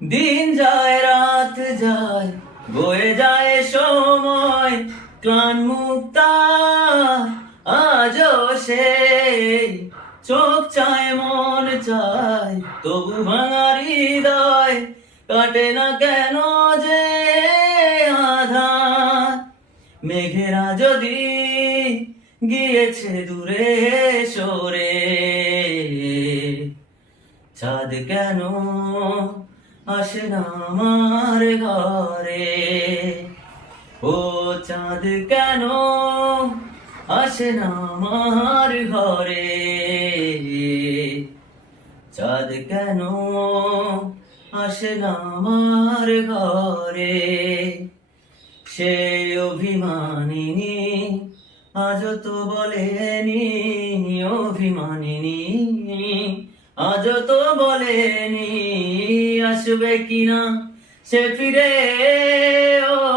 দিন যায় রাত যায় বয়ে যায় সময়, ক্লান মুক্তা আজও সেই চোখ চায় মন চায় তবু ভাঙা হৃদয় কাটে না কেন যে আধার। মেঘেরা যদি গিয়েছে দূরে সরে, চাঁদ কেন আসে না আমার ঘরে? ও চাঁদ কেন আসে না আমার ঘরে? চাঁদ কেন আসে না আমার ঘরে? সেই অভিমানিনী আজ তো বলেনি, অভিমানিনী আজ তো বলেনি আসবে কিনা সে ফিরে। ও